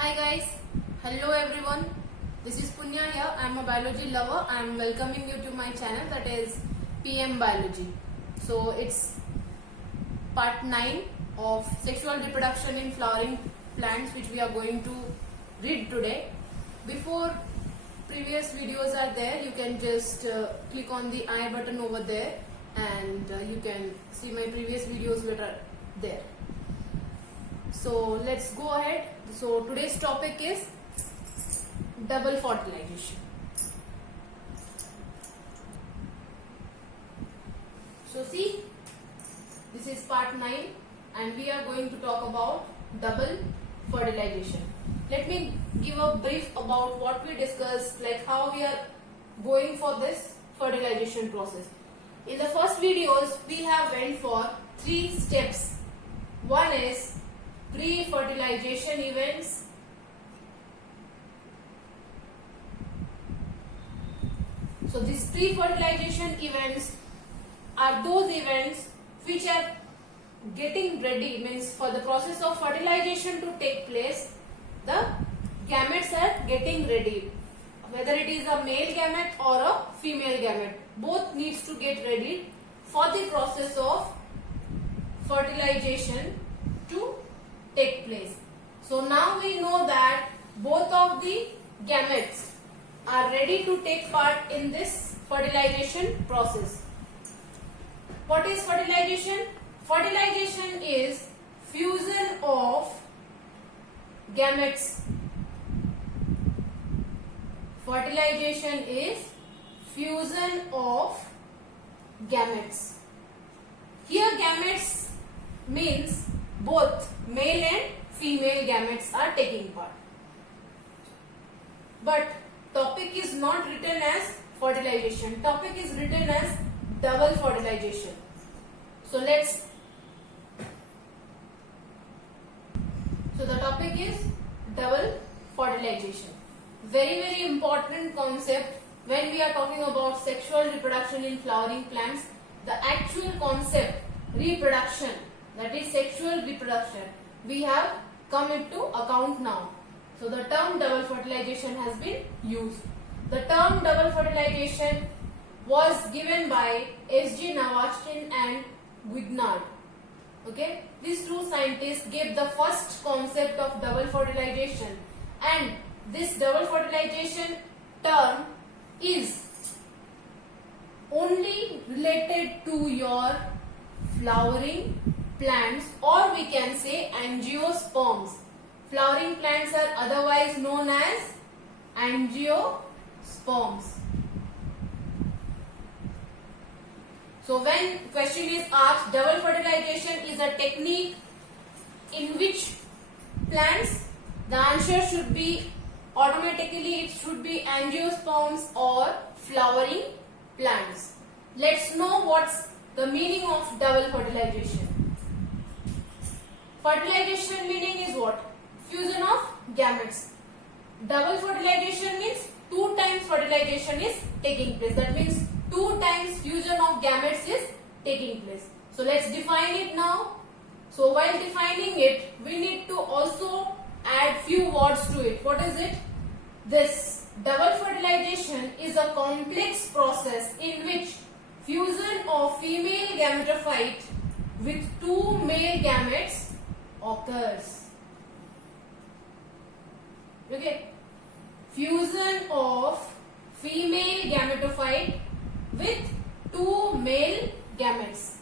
Hi guys, hello everyone. This is Punya here. I am a biology lover. I am welcoming you to my channel, that is PM Biology. So it's part 9 of sexual reproduction in flowering plants, which we are going to read today. Before previous videos are there, you can just click on the I button over there and you can see my previous videos that are there. So let's go ahead. So today's topic is double fertilization. So see, this is part 9 and we are going to talk about double fertilization. Let me give a brief about what we discussed, like how we are going for this fertilization process. In the first videos, we have went for 3 steps. One is pre-fertilization events, so these pre-fertilization events are those events which are getting ready, means for the process of fertilization to take place, the gametes are getting ready, whether it is a male gamete or a female gamete, both needs to get ready for the process of fertilization to take place. So now we know that both of the gametes are ready to take part in this fertilization process. What is fertilization? Fertilization is fusion of gametes. Fertilization is fusion of gametes. Here gametes means both male and female gametes are taking part. But topic is not written as fertilization. Topic is written as double fertilization. So the topic is double fertilization. Very important concept when we are talking about sexual reproduction in flowering plants. The actual concept reproduction, that is sexual reproduction, we have come into account now. So the term double fertilization has been used. The term double fertilization was given by S.G. Navastin and Guignard. Okay, these two scientists gave the first concept of double fertilization, and this double fertilization term is only related to your flowering plants, or we can say angiosperms. Flowering plants are otherwise known as angiosperms. So when question is asked, double fertilization is a technique in which plants, the answer should be automatically, it should be angiosperms or flowering plants. Let's know what's the meaning of double fertilization. Fertilization meaning is what? Fusion of gametes. Double fertilization means 2 times fertilization is taking place. That means 2 times fusion of gametes is taking place. So let's define it now. So while defining it, we need to also add few words to it. What is it? This double fertilization is a complex process in which fusion of female gametophyte with 2 male gametes occurs. Okay, fusion of female gametophyte with 2 male gametes.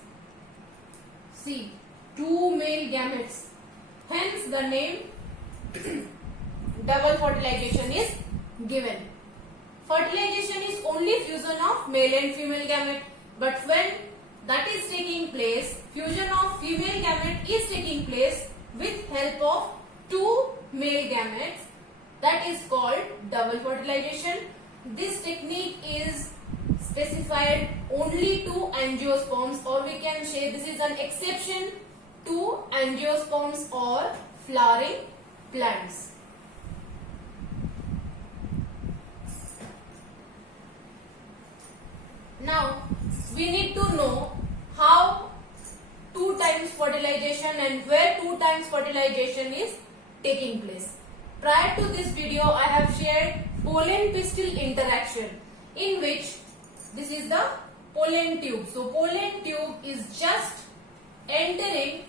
See, 2 male gametes. Hence the name double fertilization is given. Fertilization is only fusion of male and female gamete, but when that is taking place, fusion of female gamete is taking place with help of 2 male gametes, that is called double fertilization. This technique is specified only to angiosperms, or we can say this is an exception to angiosperms or flowering plants. Now we need to know how 2 times fertilization and where 2 times fertilization is taking place. prior to this video I have shared pollen pistil interaction, in which this is the pollen tube. So pollen tube is just entering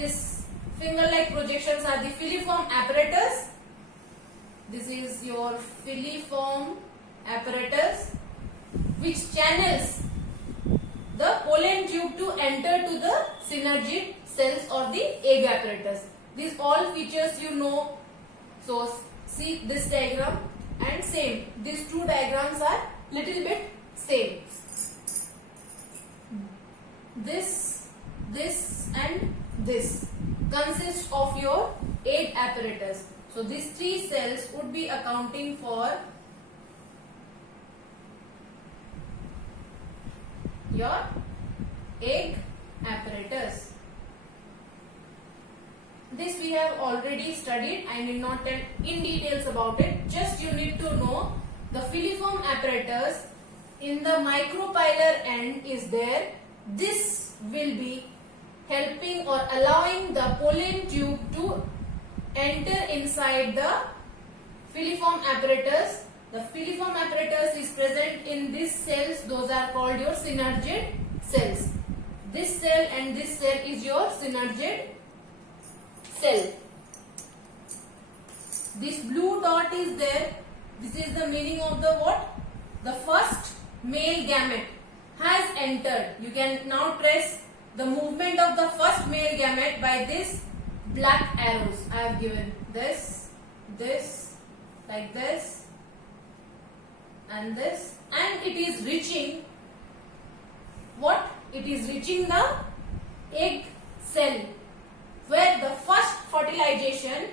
this finger-like projections are the filiform apparatus. This is your filiform apparatus which channels the pollen tube to enter to the synergid cells or the egg apparatus. These all features you know. So see this diagram and same. These two diagrams are little bit same. This and this consists of your egg apparatus. So these three cells would be accounting for your egg apparatus. This we have already studied. I need not tell in details about it. Just you need to know the filiform apparatus in the micropylar end is there. This will be helping or allowing the pollen tube to enter inside the filiform apparatus. The filiform apparatus is present in these cells. Those are called your synergid cells. This cell and this cell is your synergid cell. This blue dot is there. This is the meaning of the what? The first male gamete has entered. You can now trace the movement of the first male gamete by this black arrows. I have given this, like this, and this, and it is reaching what? It is reaching the egg cell where the first fertilization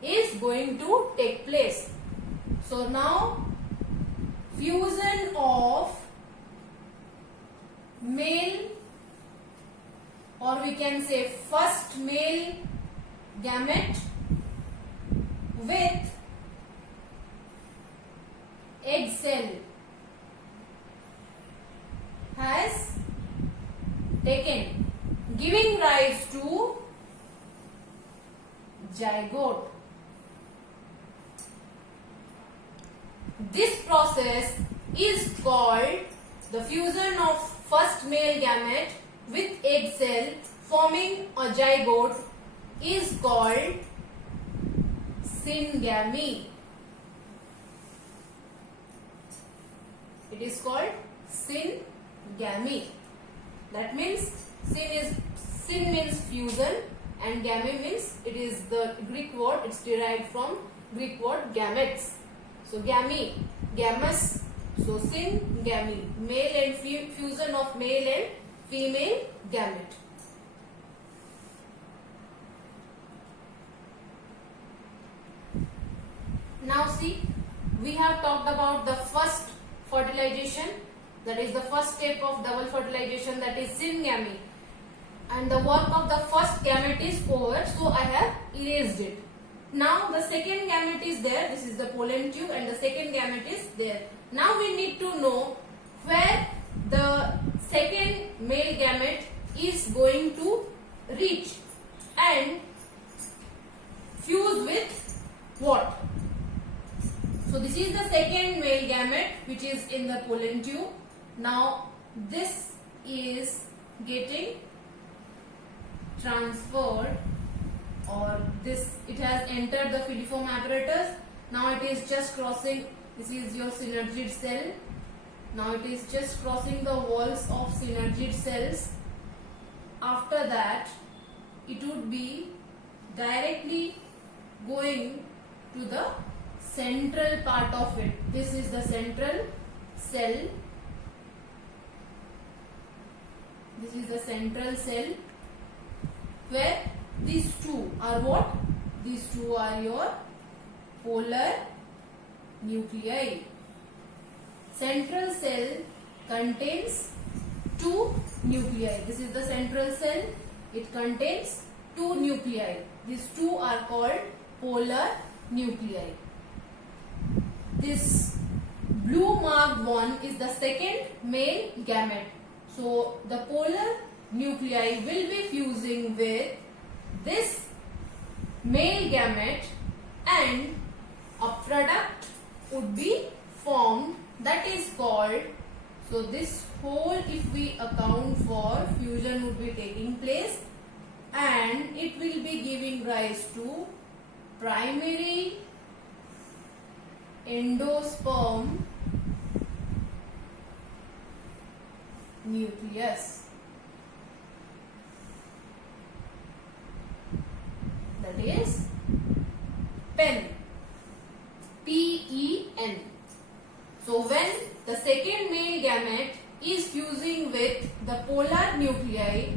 is going to take place. So now fusion of male, or we can say first male gamete with egg cell has taken, giving rise to zygote. This process is called the fusion of first male gamete with egg cell forming a zygote is called syngamy. It is called syngamy. That means syn means fusion and gamy means, it is the Greek word, it's derived from Greek word gametes. So gamy, gamous, so syngamy, male and fusion of male and female gamete. Now see, we have talked about the first fertilization, that is the first step of double fertilization, that is syngamy, and the work of the first gamete is over, so I have erased it. Now the second gamete is there, this is the pollen tube, and the second gamete is there. Now we need to know where the second male gamete is going to reach and fuse with what? So this is the second male gamete which is in the pollen tube. Now this is getting transferred, or this, it has entered the filiform apparatus. Now it is just crossing, this is your synergid cell. Now it is just crossing the walls of synergid cells. After that it would be directly going to the central part of it. This is the central cell. This is the central cell where these two are what? These two are your polar nuclei. Central cell contains two nuclei. This is the central cell. It contains two nuclei. These two are called polar nuclei. This blue marked one is the second male gamete. So the polar nuclei will be fusing with this male gamete and a product would be formed that is called, so this whole, if we account for, fusion would be taking place and it will be giving rise to primary endosperm nucleus. That is pen. P-E-N. So when the second male gamete is fusing with the polar nuclei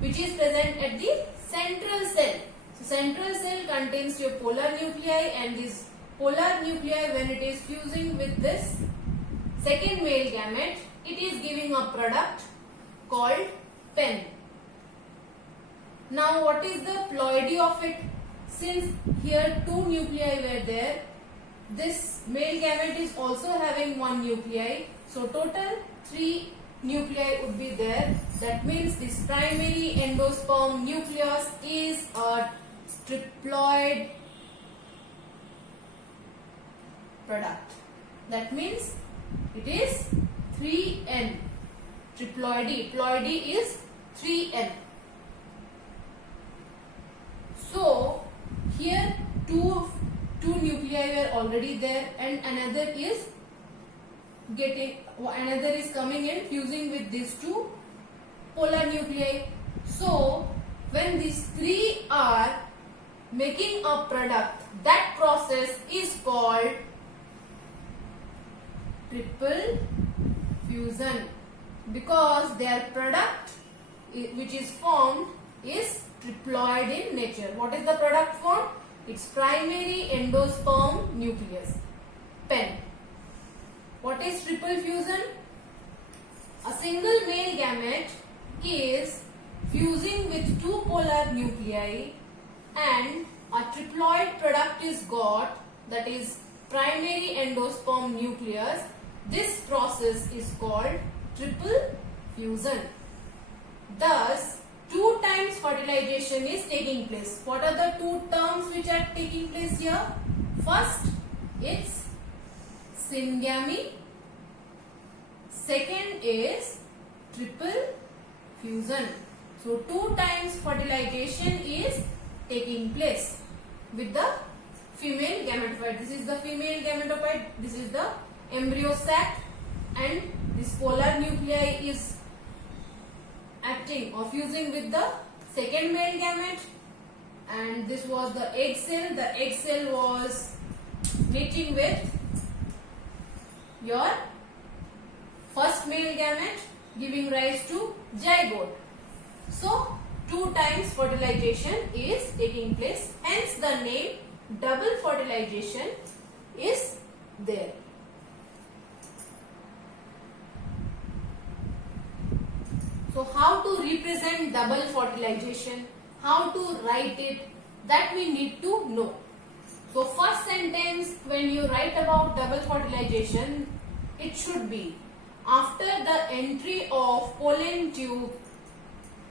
which is present at the central cell. So central cell contains your polar nuclei, and this polar nuclei, when it is fusing with this second male gamete, it is giving a product called pen. Now what is the ploidy of it? Since here two nuclei were there, this male gamete is also having one nuclei. So total 3 nuclei would be there. That means this primary endosperm nucleus is a triploid product. That means it is 3N. Triploidy. Ploidy is 3N. So here two nuclei were already there, and another is coming and fusing with these two polar nuclei. So when these 3 are making a product, that process is called triple fusion, because their product which is formed is triploid in nature. What is the product formed? It's primary endosperm nucleus, pen. What is triple fusion? A single male gamete is fusing with 2 polar nuclei and a triploid product is got, that is primary endosperm nucleus. This process is called triple fusion. Thus, 2 times fertilization is taking place. What are the 2 terms which are taking place here? First, it's syngamy. Second is triple fusion. So 2 times fertilization is taking place with the female gametophyte. This is the female gametophyte. This is the embryo sac, and this polar nuclei is acting or fusing with the second male gamete, and this was the egg cell. The egg cell was meeting with your first male gamete, giving rise to zygote. So 2 times fertilization is taking place, hence the name double fertilization is there. So how to represent double fertilization, how to write it, that we need to know. So first sentence, when you write about double fertilization, it should be after the entry of pollen tube.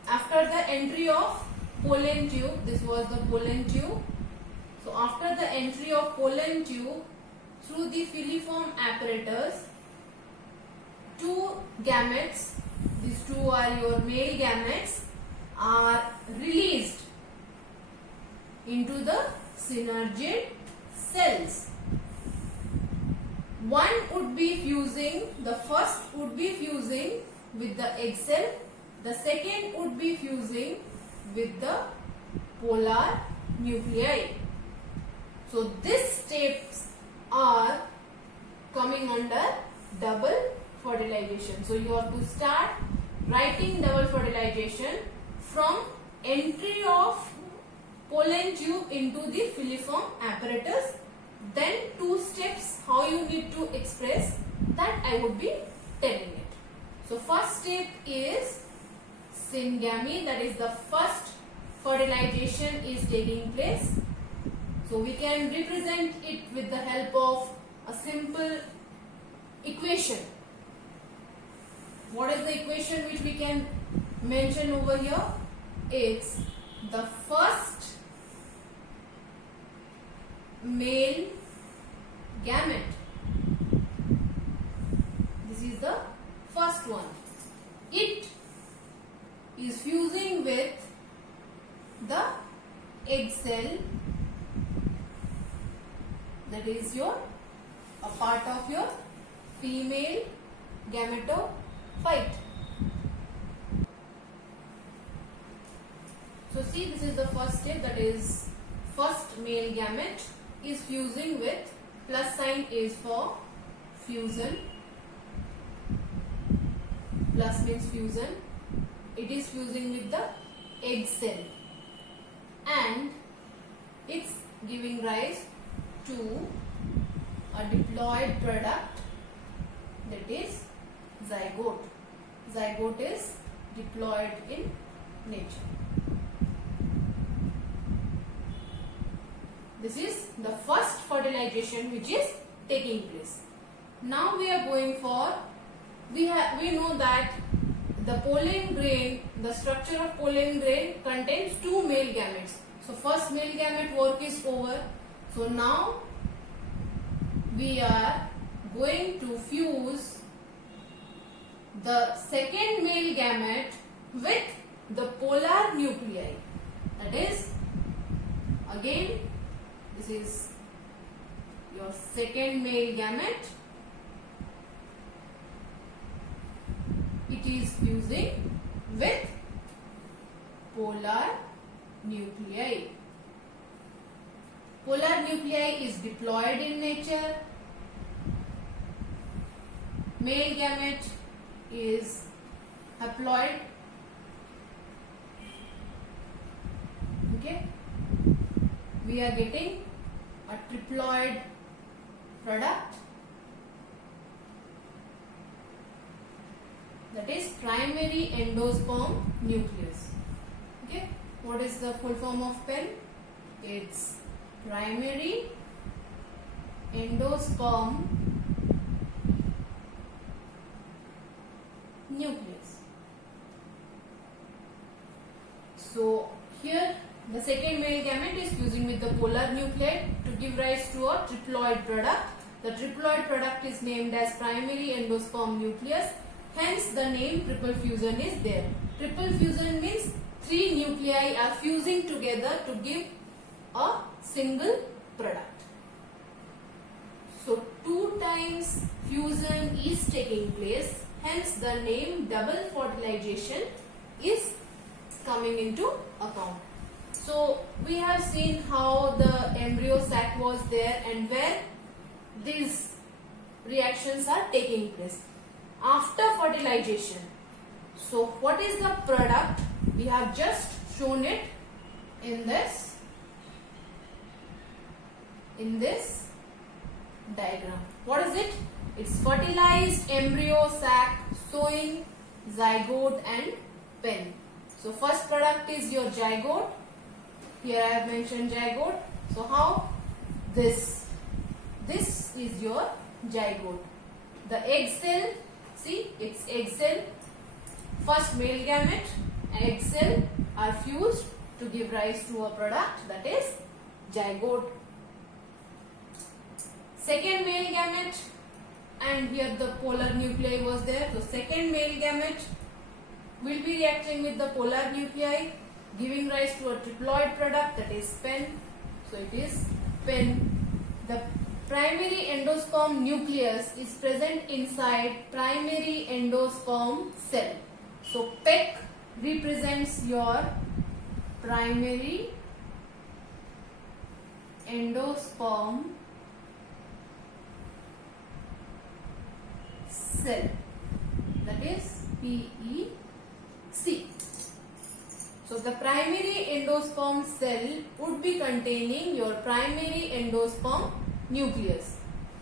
After the entry of pollen tube, this was the pollen tube. So after the entry of pollen tube through the filiform apparatus, 2 gametes, these 2 are your male gametes, are released into the synergid cells. One would be fusing, the first would be fusing with the egg cell, the second would be fusing with the polar nuclei. So these steps are coming under double fertilization. So you have to start writing double fertilization from entry of pollen tube into the filiform apparatus. Then 2 steps how you need to express, that I would be telling it. So first step is syngamy, that is the first fertilization is taking place. So we can represent it with the help of a simple equation. What is the equation which we can mention over here? It's the first male gamete. This is the first one. It is fusing with the egg cell, that is a part of your female gametophyte. So see, this is the first step, that is first male gamete is fusing with, plus sign is for fusion, plus means fusion. It is fusing with the egg cell and it's giving rise to a diploid product, that is zygote. Zygote is diploid in nature. This is the first fertilization which is taking place. Now we are going for, we know that the pollen grain, the structure of pollen grain contains two male gametes. So first male gamete work is over. So now we are going to fuse the second male gamete with the polar nuclei. That is, again, this is your second male gamete. It is fusing with polar nuclei. Polar nuclei is diploid in nature. Male gamete is haploid. Okay. We are getting a triploid product, that is primary endosperm nucleus. Okay. What is the full form of PEN? It's primary endosperm nucleus. So here the second male gamete is fusing with the polar nuclei to give rise to a triploid product. The triploid product is named as primary endosperm nucleus. Hence the name triple fusion is there. Triple fusion means three nuclei are fusing together to give a single product. So 2 times fusion is taking place. Hence the name double fertilization is coming into account. So we have seen how the embryo sac was there and where these reactions are taking place. After fertilization, so what is the product? We have just shown it in this diagram. What is it? It's fertilized embryo sac showing zygote and pen. So first product is your zygote. Here I have mentioned zygote. So how? This is your zygote. The egg cell, see, it's egg cell. First male gamete and egg cell are fused to give rise to a product, that is zygote. Second male gamete, and here the polar nuclei was there. So second male gamete will be reacting with the polar nuclei, giving rise to a triploid product, that is PEN. So it is PEN. The primary endosperm nucleus is present inside primary endosperm cell. So PEC represents your primary endosperm cell, that is PEC. So the primary endosperm cell would be containing your primary endosperm nucleus.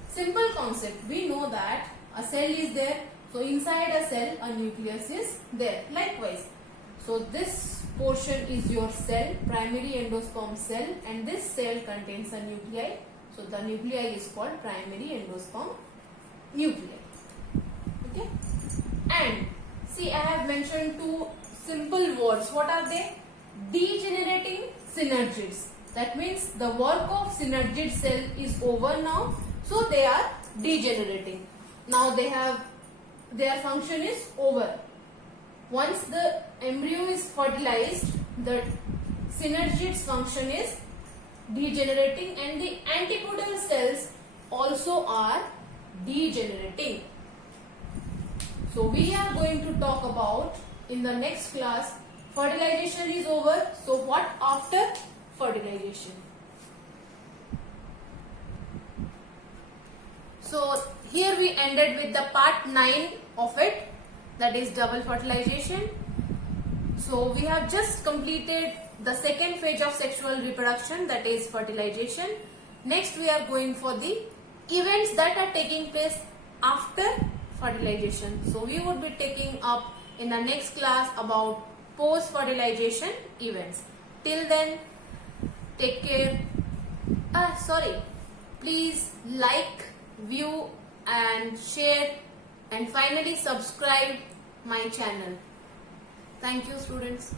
Simple concept, we know that a cell is there, so inside a cell a nucleus is there. Likewise, so this portion is your cell, primary endosperm cell, and this cell contains a nuclei. So the nuclei is called primary endosperm nuclei. Okay, and see, I have mentioned two simple words. What are they? Degenerating synergids. That means the work of synergid cell is over now. So they are degenerating. Now their function is over. Once the embryo is fertilized, the synergid's function is degenerating and the antipodal cells also are degenerating. So we are going to talk about in the next class, fertilization is over. So what after fertilization? So here we ended with the part 9 of it, that is double fertilization. So we have just completed the second phase of sexual reproduction, that is fertilization. Next we are going for the events that are taking place after fertilization. So we would be taking up in the next class about post-fertilization events. Till then, take care. Please like, view and share and finally subscribe my channel. Thank you, students.